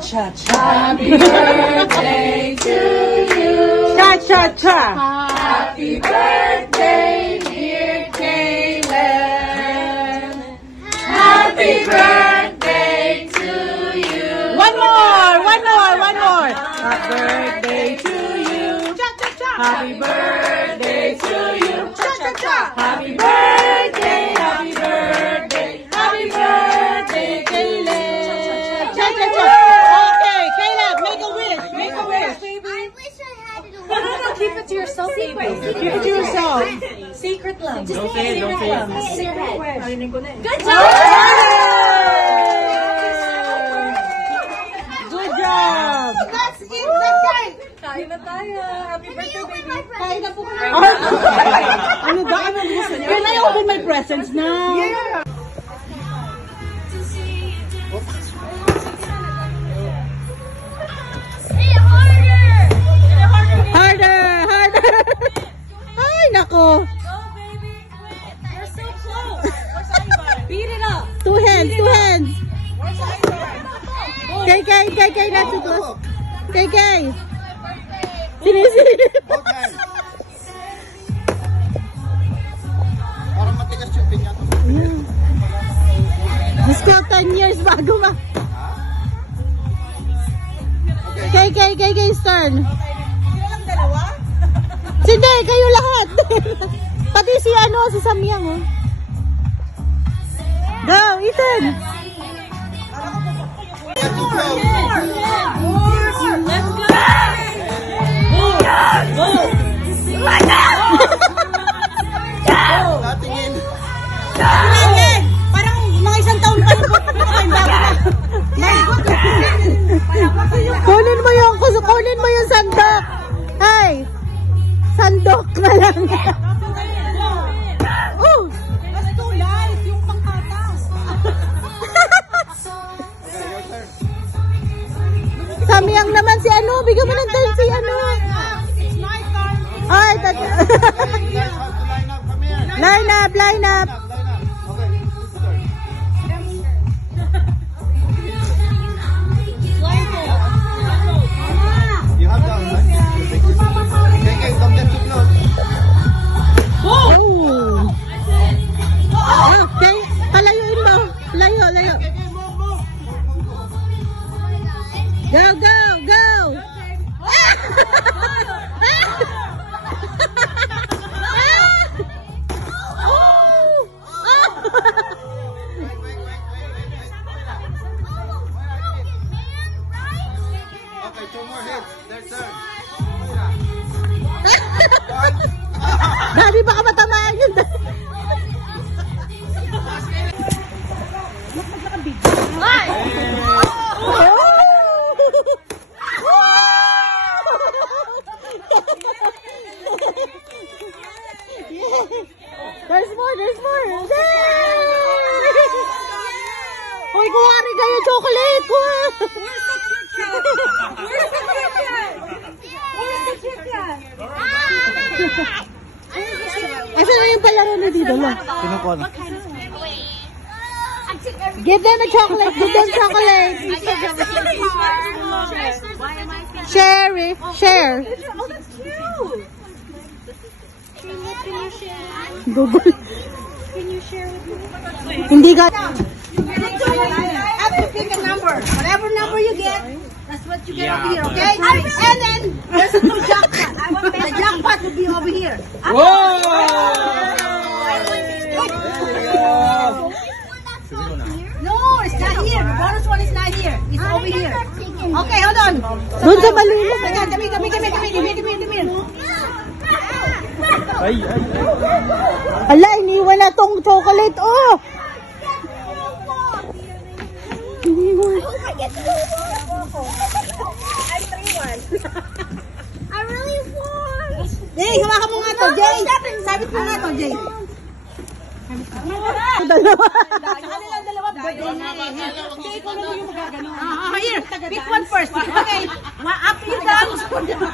Cha-cha-cha. Happy birthday to you. Cha-cha-cha. Happy birthday, dear Caleb. Happy birthday to you. One more. Happy birthday to you. Cha-cha-cha. Happy birthday to you. Cha-cha-cha. Happy birthday. Happy birthday. Happy birthday, Caleb. Cha-cha-cha. Okay, Caleb, make a wish. Make a wish. I wish I had it. No, keep it to yourself, baby. Give it to yourself. Secret love. Just Don't say it, don't say it. Secret wish. Good job! Good job! That's it. That's right. Kain na tayo. Happy birthday, baby. Kain na po ko na. Ano ba? Ano gusto niyo? Can I open my presents now? Yeah! Harder! Ay, nako! Go, baby. Quick. You're so close. What's Ivan? Beat it up. Two hands! What's Ivan? Kay, nasa close. Kay! Sinisilip! Okay. Parang matigas yung pinya to. Diyos ko, 10 years bago ma... Kay, turn. Hindi, kayo lahat. Pati si Samyang, oh. Go, Ethan. Let's go. Natingin. Parang mga isang taon pa rin. Kunin mo yung sandok. Ay, sandok na lang. Oh. That's too light. Yung pangtatas. Samyang naman si bigyan mo ng time si It's my turn. Ay, You guys have to line up. Come here. line up. Line up. Okay. You have that, right? Okay, don't get too close. Oh. Okay, palayuin mo. Layo. Go. Okay, two more hits. Their turn. Dali, baka matamaan yun. There's more. Hoy, kuwari kayo chocolate. Asan na yung palaro na dito? Kinukon. Give them a chocolate. Share. Oh, that's cute. Google. Can you share with me? Hindi ka. Have to pick a number. Whatever number you get, that's what you get over here, okay? And then there's a new jackpot. The jackpot will be over here. No, it's not here. The bonus one is not here. It's over here. Okay, hold on. Doon ka malulog. Give me. Ala, iniwan na tong chocolate. Oh! Iniwan. I really want. Jay, hawakan mo nga to, Jay. Sabit mo nga to, Jay. Dalawa. Here, pick one first. Okay, after you done.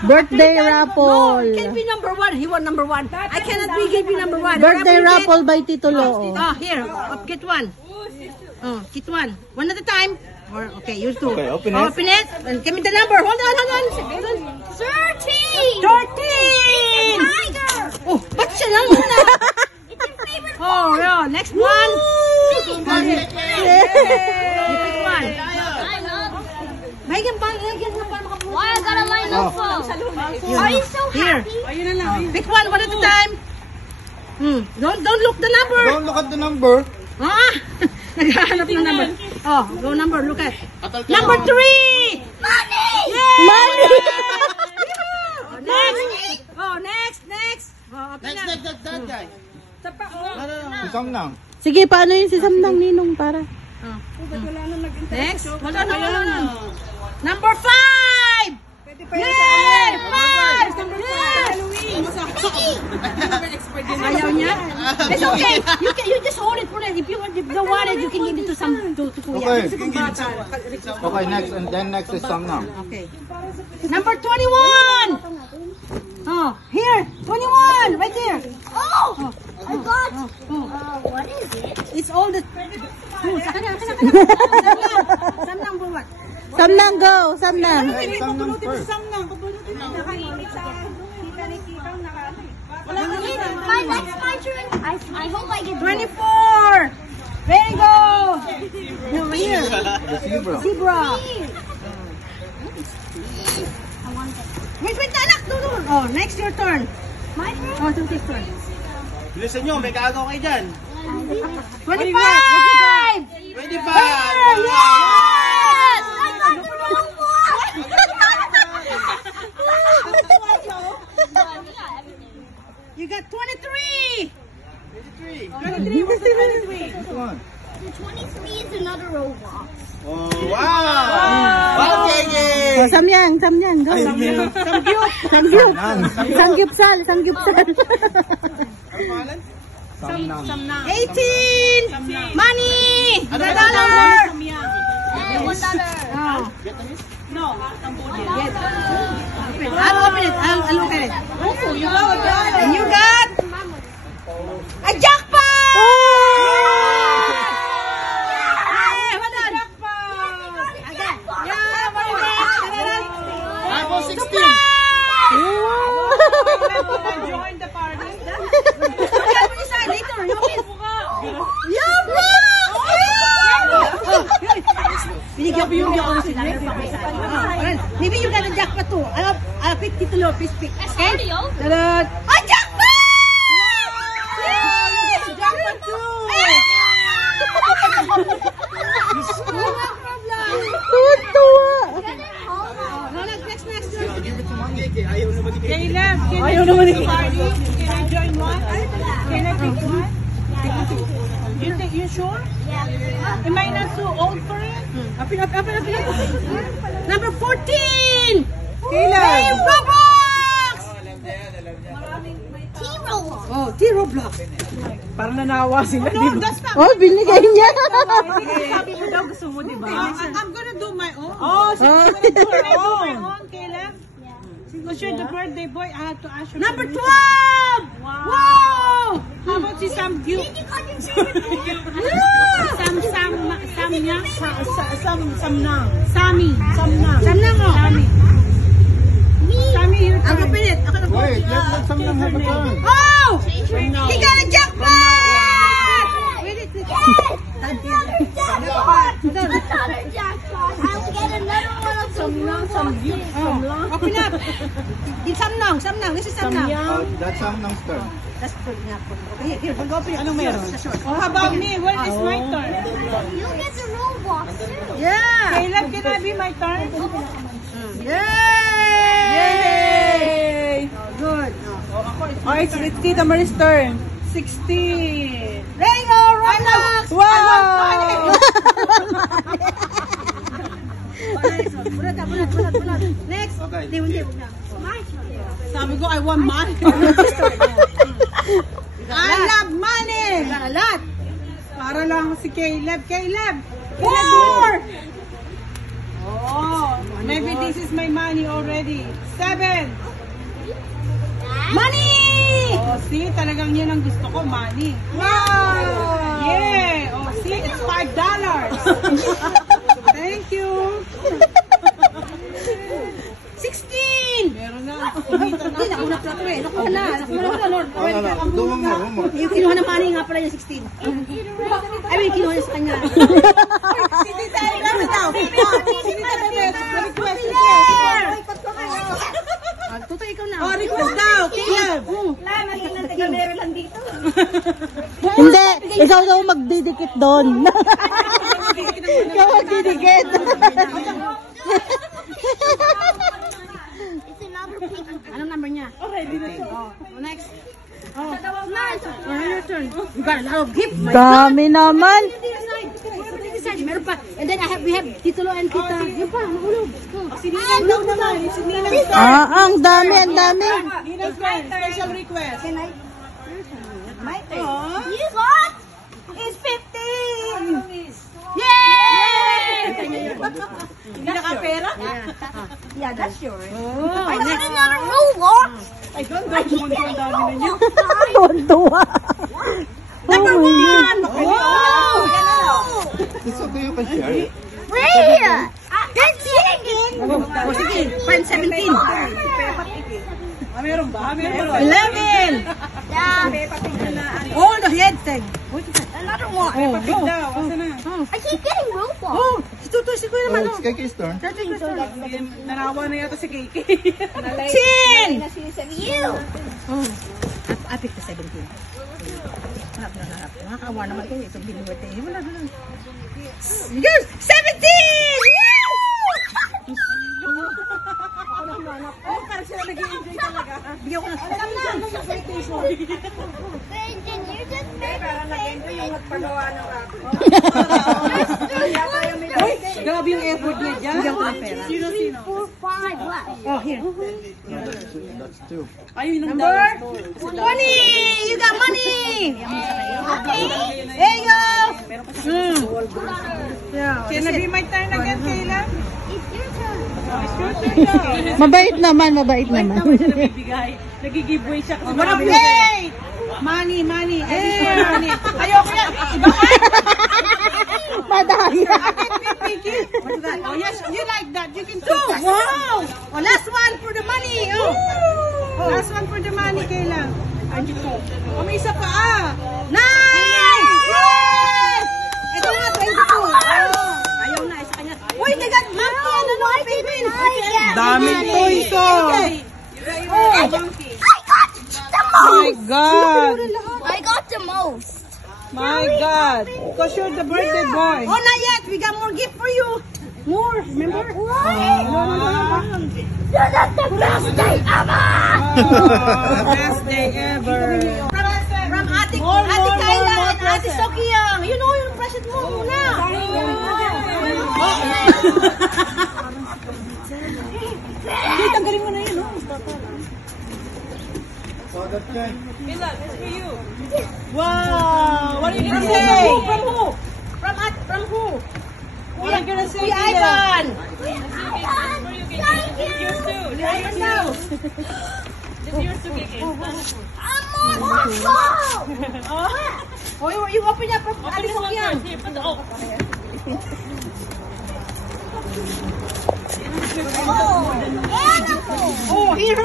Birthday No, raffle. it can be number one. He won number one. I cannot give you number one. Birthday Whatever you raffle by Tito Loo. get. Here, get one. Get one. One at a time. Or, okay, you too. Okay, open it. Open it. And give me the number. Hold on. 13! 13! Tiger! Oh, ba't siya lang muna? It's your favorite Oh, yeah. Next one. You pick one. I love Bigyan pa makapuha. Why I gotta line up for? Are you so Here. happy? Pick one at a time. Don't look the number. Don't look at the number. Ah! Naghahanap ng number. Oh, go number. Look at. Number 3! Money! Money! Oh, next. Oh, next. Oh, open na. That guy. Si Samnang. Sige, paano yun si Samnang Ninong para? Next. Hold on. Number 5! Yay! 5! Number 5! Ayaw niya? It's okay. You just hold it for them. If you don't want it, you can give it to Kuya. Okay, next. And then next is Samnang. Okay. Number 21! Oh, here. 21! Right there. Oh! I got... what is it? It's all the... Oh, Samnang for what? Samnang, go! Samnang. Hey, Samnang first. That's my turn. I hope I get 24! There you go! Over here. The zebra. Zebra. Wait, anak! No. Oh, next your turn. My turn? Oh, to take turn. Bilisan nyo, may kaagaw kayo dyan. 25! 25! Yes! I got the wrong one! You got 23! 23. 23. This one. The 23 is another Roblox. Oh, wow! Wow, Gege! Oh, Samyang, go. Samnang. Sanggupsal. Samnang. 18! Money! $1. $1. Oh. Yes. I'll open it. I'll look at it. And you got a jackpot! Hey, well done. Again. Yeah, what is it? iPhone 16! Join the party. Later, you win. Binigyan ako ng sila. Maybe you got a jackpot too. I'll pick Tito Lo. Please pick. Okay? Tadad! A jackpot! Yay! Jackpot too! No problem. No, next. Give it to Mom, Gege. Ayaw na magiging. Caleb, can I join one? Can I pick one? You sure? Yeah. Am I not too old for it? Up. Number 14! Hey, Roblox! T-Roblox. Oh, T-Roblox. Parang nanawa sila, di ba? Oh, binigay niya. Sabi mo daw gusto mo, di ba? I'm gonna do my own. Oh, so you're gonna do my own, Caleb? Because you're the birthday boy, I have to ask you. Number 12! Wow! How about si Sam Gyu? Samnang. Samnang, oh. Sammy, your turn. I'll open it. Wait, let Samnang have a turn. Oh! He got a jackpot! Wait, Another jackpot! Another jackpot! I will get another one of those. Open up. It's Samnang. This is Samnang. That's Samnang's turn. That's good enough. Okay, here, we'll go open it. Anong meron? How about me? When is my turn? You get the Roblox too. Yeah. Caleb, can I be my turn? Yay! Oh, good. Oh, it's Tita Marie's turn. 16. There you go, Roblox! Wow! Bunot. Next. Okay. Sabi ko, I want money. I love money. Got a lot. Para lang si Caleb. Caleb! 4! Oh, maybe this is my money already. 7. Money! Oh, see? Talagang yun ang gusto ko, money. Wow! Yeah! Oh, see? It's $5. Thank Thank you. 16! Meron na. Hindi, nakunap na ito eh. Nakuha na. Doon mo. Yung kinuha ng money nga pala yung 16. I mean, kinuha niya sa kanya. Sini tayo lang daw. Sini tayo request. Tutoy, ikaw na. Oh, request daw. Caleb. Hindi, ikaw daw magdidikit doon. Ikaw magdidikit. Anong number niya? Oh, ready na siya. Next. Your turn. You got a lot of gift. Dami naman. Meron pa. And then we have Titulo and Tita. Yung pa, mahulog. Sininaw naman. Sininaw start. Ah, ang dami, ang dami. Ninaw start. Special request. My turn. You got? It's 15. Yay! Hindi nakapera? Yeah, that's yours. Oh, I got another Roblox. ay, doon. Ang dami na niyo. Tuwa. Number 1! Oh! So do you can share? Wait. That's chicken. O sige, find 17. Ah, meron ba? Meron. 11! Yeah. Oh, the head tag. Another one. Pig daw. Asa na? I keep getting Roblox. Oh, tutoy si Kuya naman. It's Keki's turn. Narawa na yata si Kiki. 10! You. I picked the 17. Harap. Nakakawa naman ito. Itong binuwet eh. Wala. Yes! 17! Oh, parang sila nag-i-enjoy talaga. Bigyan ko na. Then you just made Grabe yung effort niya dyan. Bigyan ko ng pera. Sino? 5 left. Oh, here. That's two. Ayun yung Number 20! You got money! There you go! Yeah. Kaya na-be my turn again, Kayla. It's your turn. It's your turn now. Mabait naman, mabait naman. Naman siya nabibigay. Nag-giveaway siya. Kasi What up, marami- hey! Money. Additional money. Ayoko yan. Iba ka? Madaya. Oh, yes, you like that. You can do. Wow! Oh, last one for the money. Oh. Last one for the money, Kayla. Oh, may isa pa ah. Nice! Yes! Ito nga, 22. Oh. Ayaw na, isa kanya. Uy, nagat monkey. Ano na, baby? Daming toys oh. I got the My most. God. I got the most. My God. Because you're the birthday boy. Oh, not yet. We got more gift for you. More, remember? You're not the best day ever. Best day ever. From Ate More, Kayla more and Ate Sokiyang. You know yung present mo muna. Hindi, tanggalin mo na yun. Oh. Wow! What are you gonna From say? who? From who? What are you gonna say? Kuya Ivan. Thank you. I'm on Oh, you open up from Ate Sokiyang. Oh, here.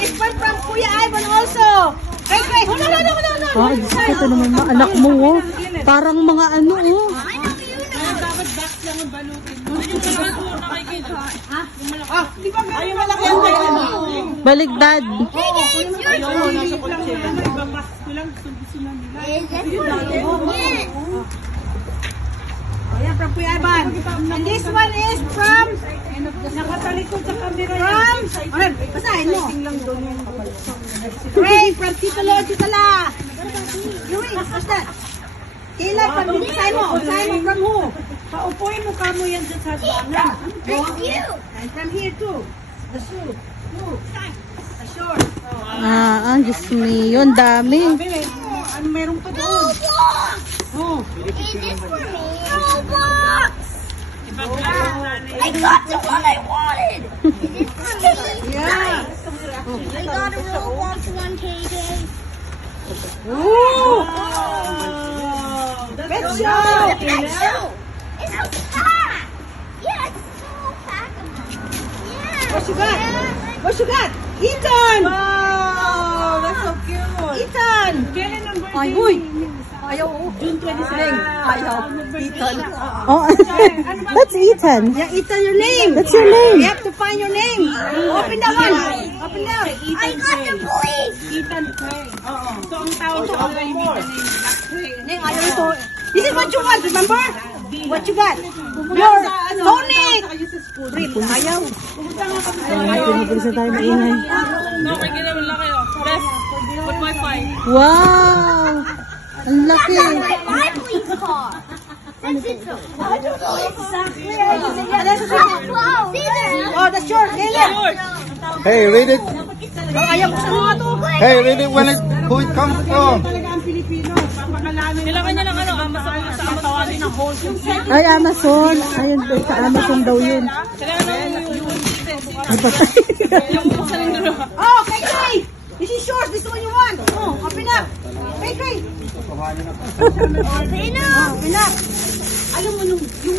It's from Kuya Ivan also. Wait. Hold on. Ah, ito naman mga anak mo oh. Parang mga ano oh. Dapat box lang ang balutin mo. Ah, di ba ayun malaki ang ano? Baligtad. Ayun, nasa kotse. Ibang box ko lang. Gusto na nila. Ayan, from Kuya Ivan. And this one is from... Nakatalikod sa camera yan. Alright, basahin mo. Ray, from Tito Lo, Tita La. Yuri, what's that? Kayla, from basahin mo. Basahin mo from who? Paupuin mo kamo yan dyan sa hagdanan. Thank you. And from here too. The shoe. The short. Ah, ang Diyos me. Yun, dami. Ano meron pa doon? Roblox. Oh. Is this for me? Roblox. I got the one I wanted. Is this for me? Yeah. I got a Roblox 1K day. Ooh. That's Let's so show. nice. It's a cat. What you got? What you got? Ethan! Wow, that's so cute. Ethan! Kailan ang birthday? Ay, uy! Ayaw, June 27. ayaw. Ethan. Oh, that's Ethan. Yeah, Ethan, your name. That's your name. You have to find your name. Open that one. Open that. I got the police. Ethan Craig. Oo. So, ang tawag sa kanya yung Ethan name. Craig. Name, ayaw ito. This is what you want, remember? What you got? Your Tonic! Ayaw. Ay, pinag-isa tayo maingay. No, may ginawa lang kayo. Best, put wifi. Wow! Ang laki. My police car. That's it. I don't know exactly. Oh, that's yours. Lele. Hey, read it. Ayaw ko sa mga to. Hey, read it who it comes from. Talaga ang Pilipino. Papakalamin. Kailangan niya lang ano, sa tawagin ng whole. Ay, Amazon. Ayun, sa Amazon daw yun. Kailangan Ay, patay. yung buksan ng dalawa. Oh, Kay! This is yours. This is what you want. Oh, open up. Kay! Open up. Open up. Alam mo yung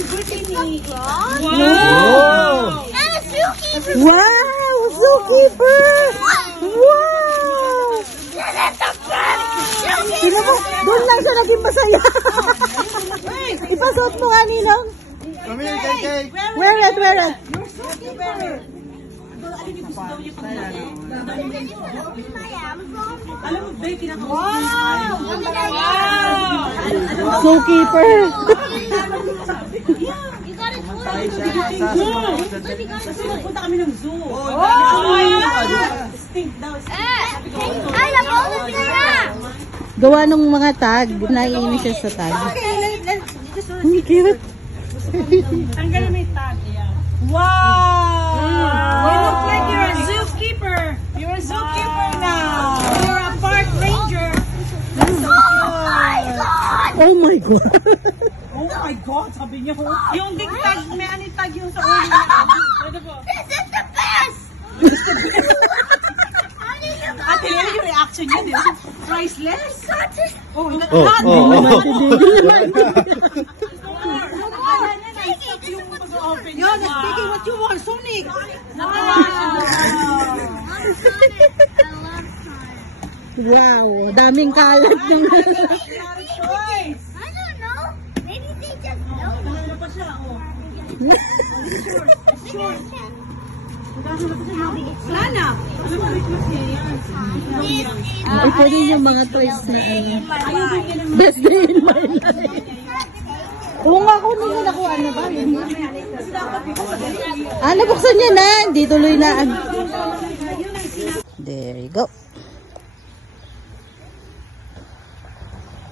birthday ni... Whoa! And a zookeeper. Wow! Zookeeper! Wow! That's the best. Sino mo? Doon lang siya naging masaya. Ipasuot mo nga, Ninong. Come here, KK. Wear it, wear it. Alam mo, Bay, Zookeeper. You got it. punta kami ng zoo. Stink daw. Ay, nabawas niya. Gawa ng mga tag. Naiinis siya sa tag. Ang cute. Tanggal na may tag. Wow! You look like you're a zookeeper. You're a zookeeper now. You're a park ranger. That's so cute. Oh my God. Oh my God, sabi niya. Yung big tag, may ani tag yung sa ulo niya. This is the best. Ate, yun yung reaction niya, di ba? Priceless? Oh, Yo, that's taking what you want, Sonic. Wow. Daming kalat ng... I don't know. Maybe they just know. Sana. Ito rin yung mga toys na best day in my life. Oo nga, kunin nyo na kung ano ba. Nabuksan niya na. Hindi tuloy na. There you go.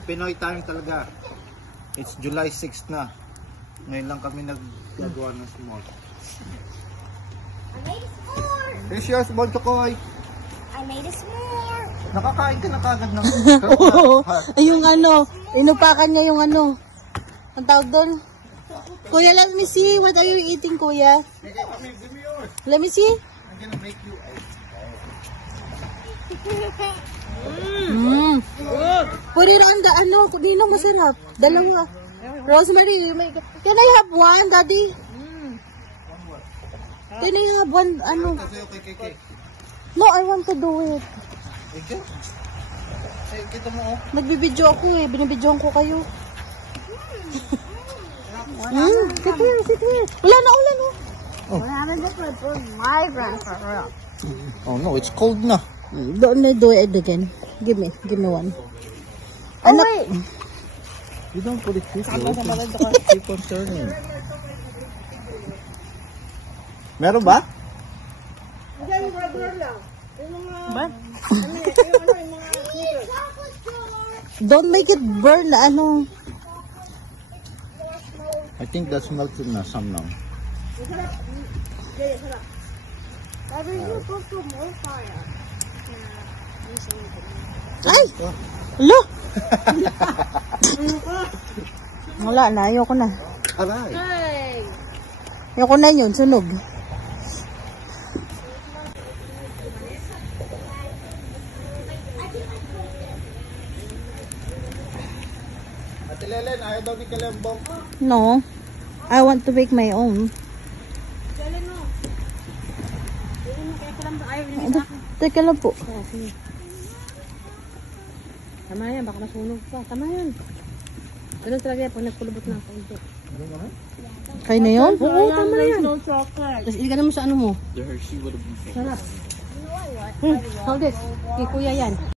Pinoy time talaga. It's July 6 na. Ngayon lang kami naggagawa ng small. I made a s'more. Here's your small chokoy. I made a s'more. Nakakain ka na kagad ng... Oo. Ay, yung ano. Inupakan niya yung ano. Ang tawag doon. Kuya, let me see. What are you eating, Kuya? Let me see. I'm gonna make you Put it on the ano. Ninong masarap. Dalawa. Rosemary, can I have one, Daddy? Can I have one, ano? Okay. No, I want to do it. Ikaw? Eh, kita mo oh. Nagbibidyo ako eh. Binibidyohan ko kayo. Sit here. Wala na ulan oh. Oh no, it's cold na. Don't I do it again? Give me one. Oh, wait. You don't put it this way. Keep on turning. Meron ba? Don't make it burn, ano. I think that's melted na some now. Ay! Lo! Wala na, ayoko na. Aray. Ayoko na yun, sunog. Ate Lelen, ayaw daw ni Kalembong. No. I want to make my own. Teka lang po. Tama yan, baka masunog pa. Tama yan. Ganun talaga yan, pag nagkulubot na ako. Kayo na yun? Oo, tama yan. Tapos ilagay mo sa ano mo. The Hershey would have been Sarap. Hold this. Kay kuya yan.